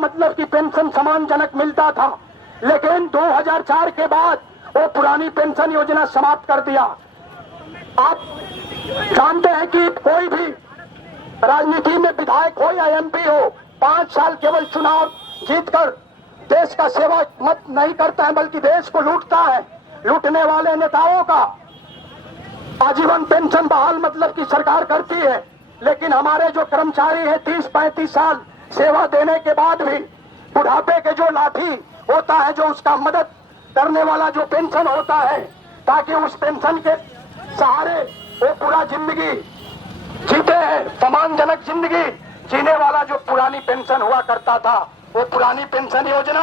मतलब कि पेंशन सम्मानजनक मिलता था, लेकिन 2004 के बाद वो पुरानी पेंशन योजना समाप्त कर दिया। आप जानते हैं कि कोई भी राजनीति में विधायक हो या एमपी हो, 5 साल केवल चुनाव जीतकर देश का सेवा मत नहीं करता है, बल्कि देश को लूटता है। लूटने वाले नेताओं का आजीवन पेंशन बहाल मतलब की सरकार करती है, लेकिन हमारे जो कर्मचारी हैं 30-35 साल सेवा देने के बाद भी बुढ़ापे के जो लाठी होता है, जो उसका मदद करने वाला जो पेंशन होता है, ताकि उस पेंशन के सहारे वो पूरा जिंदगी जीते हैं, सम्मानजनक जिंदगी जीने वाला जो पुरानी पेंशन हुआ करता था, वो पुरानी पेंशन योजना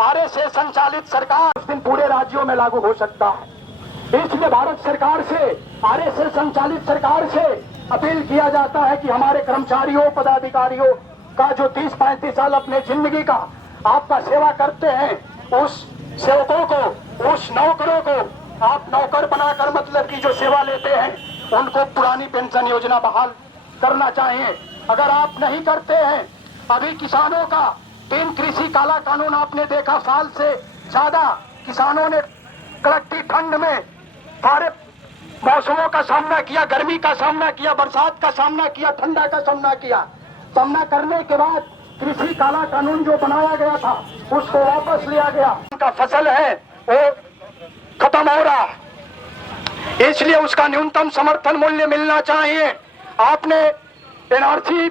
आरएसएस संचालित सरकार उस दिन पूरे राज्यों में लागू हो सकता है। इसलिए भारत सरकार से, आरएसएस संचालित सरकार से अपील किया जाता है कि हमारे कर्मचारियों पदाधिकारियों का जो 30-35 साल अपने जिंदगी का आपका सेवा करते हैं, उस सेवकों को, उस नौकरों को आप नौकर बनाकर मतलब की जो सेवा लेते हैं, उनको पुरानी पेंशन योजना बहाल करना चाहिए। अगर आप नहीं करते हैं, अभी किसानों का 3 कृषि काला कानून आपने देखा, साल से ज्यादा किसानों ने कड़कती ठंड में सारे मौसमों का सामना किया, गर्मी का सामना किया, बरसात का सामना किया, ठंडा का सामना किया। सामना करने के बाद कृषि काला कानून जो बनाया गया था उसको वापस लिया गया। उनका फसल है वो खत्म हो रहा है, इसलिए उसका न्यूनतम समर्थन मूल्य मिलना चाहिए। आपने एनआरसी,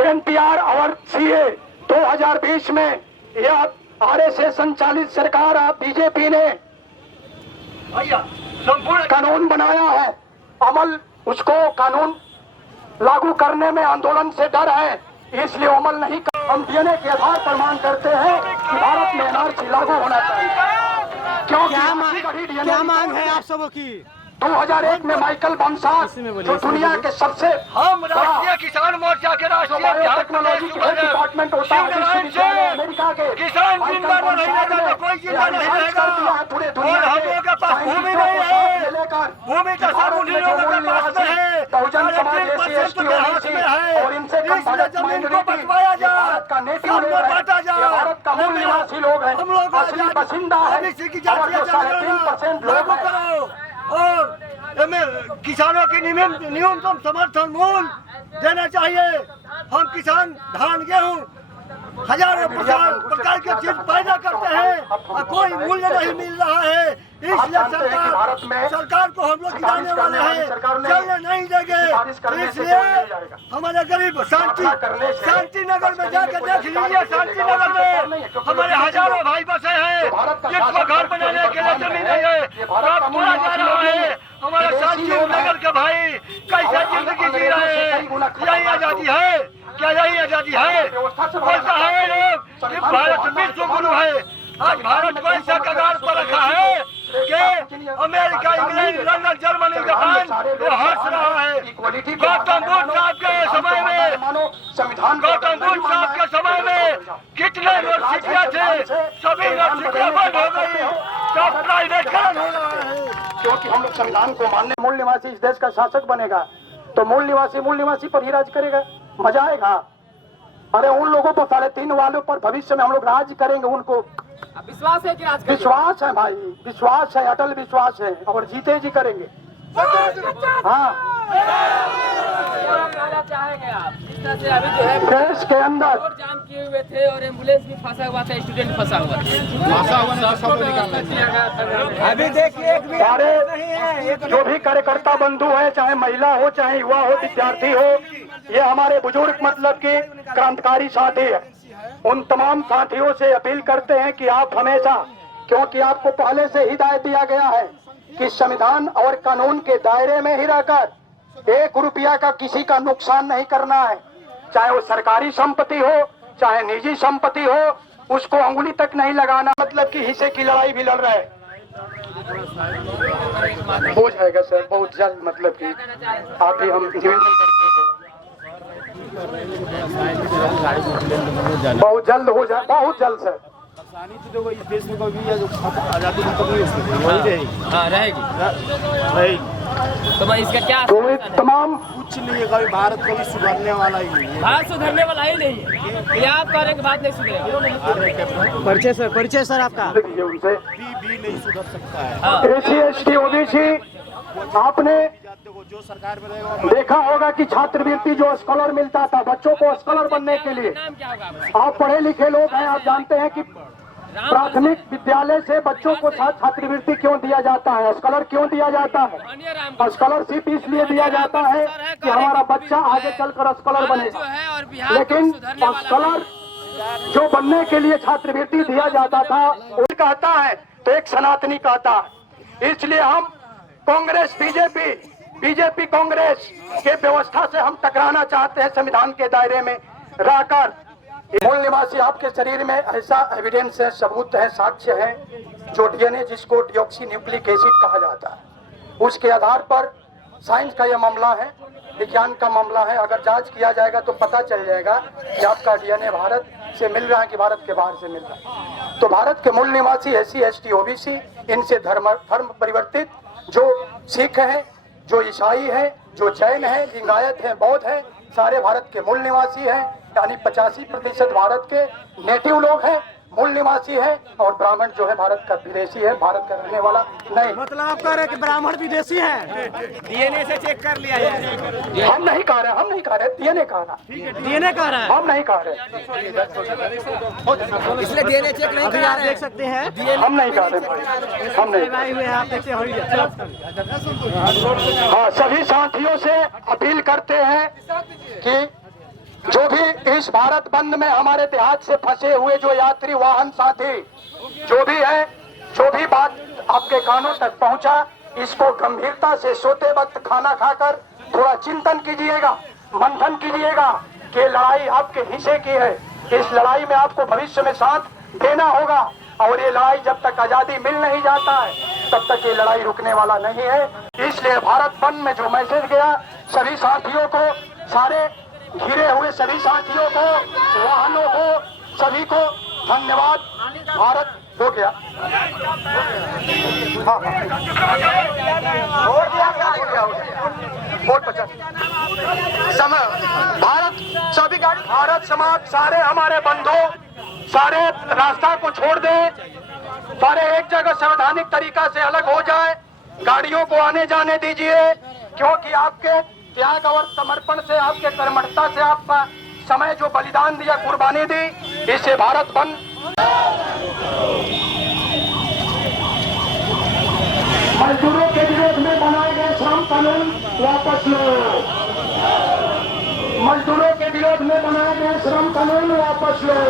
एनपीआर और सीए 2020 में यह आरएसएस संचालित सरकार, आप बीजेपी ने कानून बनाया है, अमल उसको कानून लागू करने में आंदोलन से डर है, इसलिए अमल नहीं कर। हम डीएनए के आधार पर मांग करते हैं कि भारत में एनआरसी लागू होना चाहिए। क्योंकि क्या मांग है आप सबों की? 2001 में माइकल बमसार जो दुनिया के सबसे हम राष्ट्रीय किसान मोर्चा के राष्ट्रीय टेक्नोलॉजी डिपार्टमेंट होता है अमेरिका के, किसान जिंदा नहीं रहेगा तो कोई जिंदा नहीं रहेगा। पूरे और दुनिया हम लोगों के पास भूमि नहीं है, भूमि का सब उन्हीं लोगों के पास में है, बहुजन समाज के हाथ में है। और इनसे इसलिए जमीन को बंटवाया जाए, सबको बांटा जाए। भारत का मूल निवासी लोग हैं, हम लोग असली बासिंदा है, किसी की जातीय जनगणना लागू करो और किसानों की न्यूनतम समर्थन मूल्य देना चाहिए। हम किसान धान, गेहूं, हजारों प्रकार के चीज पैदा करते हैं और कोई मूल्य नहीं मिल रहा है। इसलिए सरकार को हम लोग गिराने वाले हैं, चलने नहीं देंगे। इसलिए हमारे गरीब शांति नगर में जाकर देख लीजिए, शांति नगर में हमारे हजारों भाई बसे हैं, जिसको घर बनाने के लिए जमीन नहीं है, पूरा जा रहा है। हमारे शांति नगर के भाई कैसे जिंदगी जी रहे हैं? यही आजादी है क्या? यही आजादी है? बोलता है लोग कि भारत विश्व गुरु है। आज भारत को ऐसा कगार पर रखा है कि America, England, London, Germany, Japan वो हंस रहा है। गौतम बुद्ध साहब के समय में, गौतम बुद्ध साहब के समय में कितने यूनिवर्सिटियां थे, सभी यूनिवर्सिटियां बंद हो गई, सब प्राइवेटीकरण हो रहा है। क्योंकि हम लोग संविधान को मानने, मूल निवासी इस देश का शासक बनेगा तो मूल निवासी पर ही राज करेगा, मजा आएगा। अरे उन लोगों पर 3.5 वालों पर भविष्य में हम लोग राज करेंगे, उनको विश्वास है कि राज करेंगे? विश्वास है भाई, विश्वास है, अटल विश्वास है, और जीते जी करेंगे। हाँ, चाहेंगे आप जिस तरह से अभी जो है देश के अंदर जाम किए हुए थे और एम्बुलेंस भी फंसा हुआ था, स्टूडेंट फंसा हुआ था। अभी देखिए सारे जो भी कार्यकर्ता बंधु है, चाहे महिला हो, चाहे युवा हो, विद्यार्थी हो, ये हमारे बुजुर्ग मतलब के क्रांतिकारी साथी है, उन तमाम साथियों से अपील करते हैं कि आप हमेशा, क्योंकि आपको पहले से हिदायत दिया गया है कि संविधान और कानून के दायरे में ही रहकर 1 रुपया का किसी का नुकसान नहीं करना है, चाहे वो सरकारी संपत्ति हो, चाहे निजी संपत्ति हो, उसको अंगुली तक नहीं लगाना। मतलब कि हिस्से की लड़ाई भी लड़ रहे हैं। हो जाएगा सर बहुत जल्द, मतलब कि आप ही हम निवेदन करते हैं, बहुत जल्द हो जाए, बहुत जल्द सर। परेशानी तो देखो इस देश में कोई भी है जो आज़ादी खत्म नहीं उसकी वही रहेगी। हाँ रहेगी। रहेगी तो मैं इसका क्या तो ये तमाम कुछ नहीं है, कभी भारत कभी सुधरने वाला ही नहीं है। बात सुधरने वाला ही नहीं है। ये आप कह रहे हैं कि बात नहीं सुधरेगा। परिचय सर आपका। देखिए उनसे भी नहीं सुधर सकता है। हाँ एसी एसटी ओबीसी आपने देखो जो सरकार में रहेगा देखा होगा कि छात्रवृत्ति जो स्कॉलर मिलता था बच्चों को स्कॉलर बनने के लिए, नाम क्या होगा आपका? आप पढ़े लिखे लोग हैं, आप जानते हैं कि प्राथमिक विद्यालय से बच्चों को छात्रवृत्ति क्यों दिया जाता है, स्कॉलर क्यों दिया जाता है। मानिए राम स्कॉलरशिप इसलिए दिया जाता है कि हमारा बच्चा आगे चलकर स्कॉलर जो बनेगा। है और बिहार लेकिन सुधरने वाला स्कॉलर जो बनने के लिए छात्रवृत्ति दिया जाता था वो कहता है तो एक सनातनी कहता है। इसलिए हम कांग्रेस बीजेपी कांग्रेस के व्यवस्था से हम टकराना चाहते हैं। संविधान के दायरे में रहकर मूल निवासी आपके शरीर में ऐसा एविडेंस है, सबूत है, साक्ष्य है, जो डीएनए जिसको डिऑक्सी न्यूक्लिक एसिड कहा जाता है, उसके आधार पर साइंस का यह मामला है, विज्ञान का मामला है। अगर जांच किया जाएगा तो पता चल जाएगा कि आपका डीएनए भारत से मिल रहा है कि भारत के बाहर से मिल रहा है। तो भारत के मूल निवासी एससी एसटी ओबीसी, इनसे धर्म परिवर्तित जो सिख हैं, जो ईसाई हैं, जो जैन हैं, लिंगायत हैं, बौद्ध हैं, सारे भारत के मूल निवासी हैं। यानी 85% भारत के नेटिव लोग हैं, मूल निवासी है, और ब्राह्मण जो है भारत का विदेशी है, भारत का रहने वाला नहीं। मतलब आप कह रहे हैं कि ब्राह्मण विदेशी है? डीएनए से चेक कर लिया है। हम नहीं कह रहे, डीएनए कह रहा, डीएनए कह रहा है, हम नहीं कह रहे, इसलिए डीएनए चेक नहीं करा। आप देख सकते हैं हम नहीं कह रहे, हम नहीं। आए हुए हैं, आप देखते हाँ, सभी साथियों से अपील करते हैं कि जो भी इस भारत बंद में हमारे देहात से फंसे हुए जो यात्री वाहन साथी जो भी है, जो भी बात आपके कानों तक पहुंचा, इसको गंभीरता से सोते वक्त खाना खाकर थोड़ा चिंतन कीजिएगा, मंथन कीजिएगा कि लड़ाई आपके हिस्से की है। इस लड़ाई में आपको भविष्य में साथ देना होगा, और ये लड़ाई जब तक आजादी मिल नहीं जाता है तब तक ये लड़ाई रुकने वाला नहीं है। इसलिए भारत बंद में जो मैसेज गया, सभी साथियों को, सारे घिरे हुए सभी साथियों को, वाहनों को, सभी को धन्यवाद। भारत हो गया। हाँ, वोट 50 समय भारत सभी गाड़ी, भारत समाज, सारे हमारे बंधु सारे रास्ता को छोड़ दें, सारे एक जगह संवैधानिक तरीका से अलग हो जाए, गाड़ियों को आने जाने दीजिए, क्योंकि आपके त्याग और समर्पण से, आपके कर्मठता से, आपका समय जो बलिदान दिया, कुर्बानी दी, इससे भारत बंद। मजदूरों के विरोध में बनाए गए श्रम कानून वापस लो, मजदूरों के विरोध में बनाए गए श्रम कानून वापस लो।